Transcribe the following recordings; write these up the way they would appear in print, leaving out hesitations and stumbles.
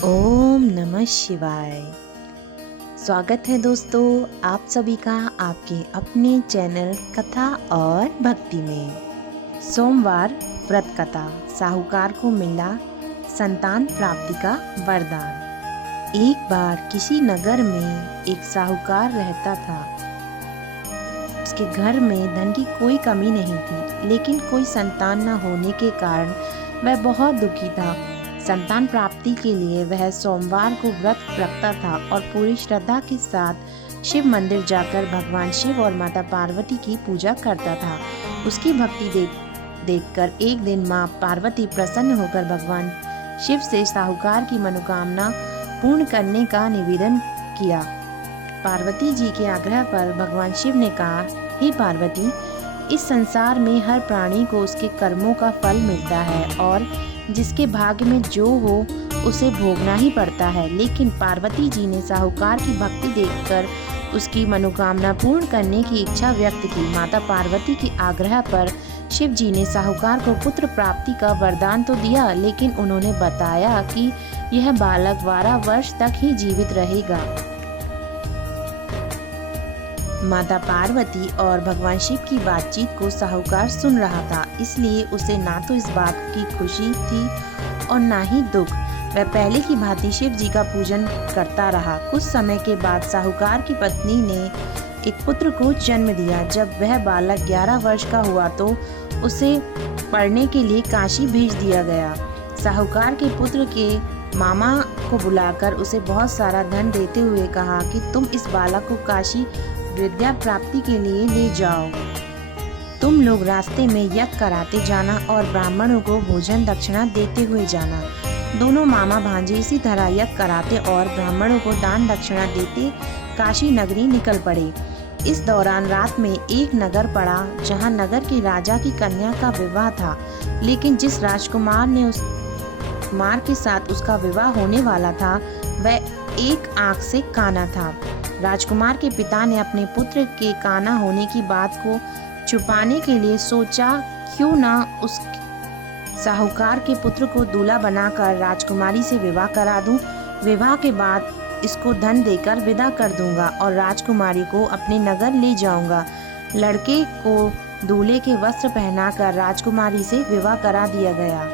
ओम नमः शिवाय। स्वागत है दोस्तों आप सभी का आपके अपने चैनल कथा और भक्ति में। सोमवार व्रत कथा। साहूकार को मिला संतान प्राप्ति का वरदान। एक बार किसी नगर में एक साहूकार रहता था। उसके घर में धन की कोई कमी नहीं थी, लेकिन कोई संतान न होने के कारण वह बहुत दुखी था। संतान प्राप्ति के लिए वह सोमवार को व्रत रखता था और पूरी श्रद्धा के साथ शिव मंदिर जाकर भगवान शिव और माता पार्वती की पूजा करता था। उसकी भक्ति देखकर एक दिन माँ पार्वती प्रसन्न होकर भगवान शिव से साहूकार की मनोकामना पूर्ण करने का निवेदन किया। पार्वती जी के आग्रह पर भगवान शिव ने कहा, हे पार्वती, इस संसार में हर प्राणी को उसके कर्मों का फल मिलता है और जिसके भाग्य में जो हो उसे भोगना ही पड़ता है। लेकिन पार्वती जी ने साहूकार की भक्ति देखकर उसकी मनोकामना पूर्ण करने की इच्छा व्यक्त की। माता पार्वती के आग्रह पर शिव जी ने साहूकार को पुत्र प्राप्ति का वरदान तो दिया, लेकिन उन्होंने बताया कि यह बालक 12 वर्ष तक ही जीवित रहेगा। माता पार्वती और भगवान शिव की बातचीत को साहूकार सुन रहा था, इसलिए उसे ना तो इस बात की खुशी थी और ना ही दुख। वह पहले की भांति शिव जी का पूजन करता रहा। कुछ समय के बाद साहूकार की पत्नी ने एक पुत्र को जन्म दिया। जब वह बालक 11 वर्ष का हुआ तो उसे पढ़ने के लिए काशी भेज दिया गया। साहूकार के पुत्र के मामा को बुलाकर उसे बहुत सारा धन देते हुए कहा कि तुम इस बालक को काशी विद्या प्राप्ति के लिए ले जाओ। तुम लोग रास्ते में यज्ञ कराते जाना और ब्राह्मणों को भोजन दक्षिणा देते हुए जाना। दोनों मामा भांजे इसी तरह यज्ञ कराते और ब्राह्मणों को दान दक्षिणा देते काशी नगरी निकल पड़े। इस दौरान रात में एक नगर पड़ा जहां नगर के राजा की कन्या का विवाह था, लेकिन जिस राजकुमार ने उस कुमार के साथ उसका विवाह होने वाला था वह एक आंख से काना था। राजकुमार के पिता ने अपने पुत्र के काना होने की बात को छुपाने के लिए सोचा, क्यों ना उस साहूकार के पुत्र को दूल्हा बनाकर राजकुमारी से विवाह करा दूं। विवाह के बाद इसको धन देकर विदा कर दूंगा और राजकुमारी को अपने नगर ले जाऊंगा। लड़के को दूल्हे के वस्त्र पहनाकर राजकुमारी से विवाह करा दिया गया।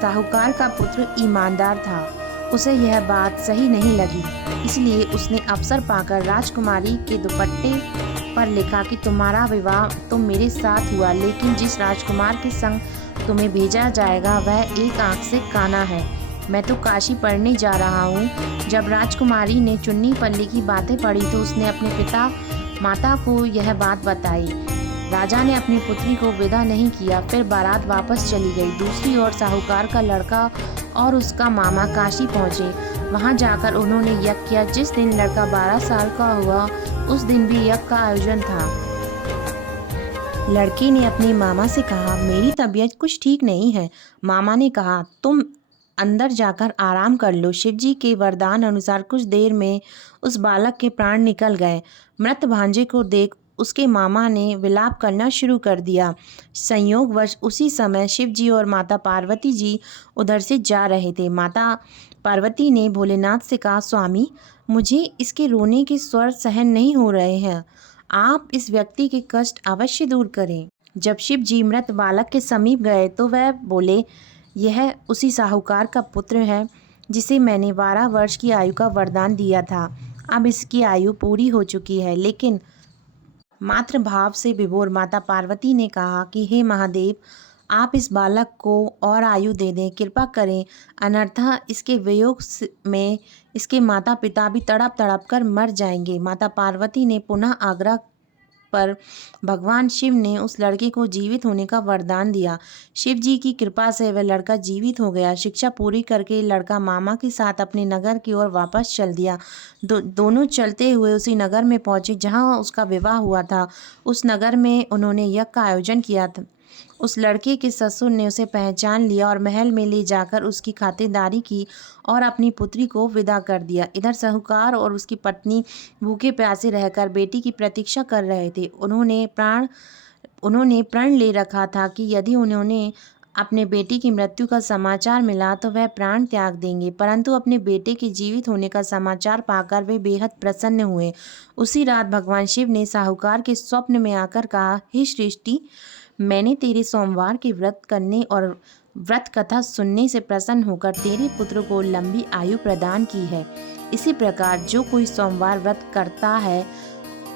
साहूकार का पुत्र ईमानदार था, उसे यह बात सही नहीं लगी, इसलिए उसने अवसर पाकर राजकुमारी के दुपट्टे पर लिखा कि तुम्हारा विवाह तो मेरे साथ हुआ, लेकिन जिस राजकुमार के संग तुम्हें भेजा जाएगा वह एक आंख से काना है। मैं तो काशी पढ़ने जा रहा हूँ। जब राजकुमारी ने चुन्नी पल्ली की बातें पढ़ी तो उसने अपने पिता माता को यह बात बताई। राजा ने अपनी पुत्री को विदा नहीं किया, फिर बारात वापस चली गई। दूसरी ओर साहूकार का लड़का और उसका मामा काशी पहुंचे। वहां जाकर उन्होंने यज्ञ किया। जिस दिन लड़का 12 साल का हुआ उस दिन भी यज्ञ का आयोजन था। लड़के ने अपने मामा से कहा, मेरी तबीयत कुछ ठीक नहीं है। मामा ने कहा, तुम अंदर जाकर आराम कर लो। शिवजी के वरदान अनुसार कुछ देर में उस बालक के प्राण निकल गए। मृत भांजे को देख उसके मामा ने विलाप करना शुरू कर दिया। संयोगवश उसी समय शिव जी और माता पार्वती जी उधर से जा रहे थे। माता पार्वती ने भोलेनाथ से कहा, स्वामी, मुझे इसके रोने के स्वर सहन नहीं हो रहे हैं, आप इस व्यक्ति के कष्ट अवश्य दूर करें। जब शिव जी मृत बालक के समीप गए तो वह बोले, यह उसी साहूकार का पुत्र है जिसे मैंने 12 वर्ष की आयु का वरदान दिया था। अब इसकी आयु पूरी हो चुकी है। लेकिन मातृ भाव से विभोर माता पार्वती ने कहा कि हे महादेव, आप इस बालक को और आयु दे दें, कृपा करें, अनर्थः इसके वियोग में इसके माता पिता भी तड़प तड़प कर मर जाएंगे। माता पार्वती ने पुनः आग्रह पर भगवान शिव ने उस लड़के को जीवित होने का वरदान दिया। शिव जी की कृपा से वह लड़का जीवित हो गया। शिक्षा पूरी करके लड़का मामा के साथ अपने नगर की ओर वापस चल दिया। दोनों चलते हुए उसी नगर में पहुंचे जहां उसका विवाह हुआ था। उस नगर में उन्होंने यज्ञ का आयोजन किया था। उस लड़के के ससुर ने उसे पहचान लिया और महल में ले जाकर उसकी खातिरदारी की और अपनी पुत्री को विदा कर दिया। इधर साहूकार और उसकी पत्नी भूखे प्यासे रहकर बेटी की प्रतीक्षा कर रहे थे। उन्होंने प्रण ले रखा था कि यदि उन्होंने अपने बेटे की मृत्यु का समाचार मिला तो वह प्राण त्याग देंगे, परंतु अपने बेटे के जीवित होने का समाचार पाकर वे बेहद प्रसन्न हुए। उसी रात भगवान शिव ने साहूकार के स्वप्न में आकर कहा, हे सृष्टि, मैंने तेरे सोमवार के व्रत करने और व्रत कथा सुनने से प्रसन्न होकर तेरे पुत्र को लंबी आयु प्रदान की है। इसी प्रकार जो कोई सोमवार व्रत करता है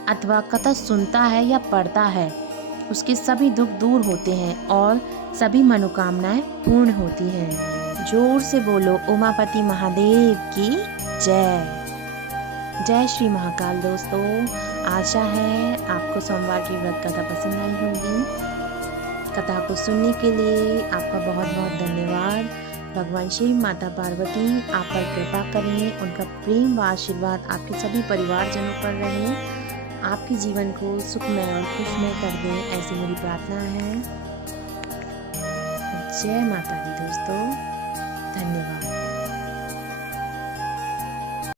अथवा कथा सुनता है या पढ़ता है, उसके सभी दुख दूर होते हैं और सभी मनोकामनाएं पूर्ण होती हैं। जोर से बोलो उमापति महादेव की जय। जय श्री महाकाल। दोस्तों, आशा है आपको सोमवार की व्रत कथा पसंद आई होगी। कथा को सुनने के लिए आपका बहुत बहुत धन्यवाद। भगवान शिव, माता पार्वती आप पर कृपा करें, उनका प्रेम व आशीर्वाद आपके सभी परिवारजनों पर रहे, आपके जीवन को सुखमय और खुशमय कर दें, ऐसी मेरी प्रार्थना है। जय माता दी दोस्तों, धन्यवाद।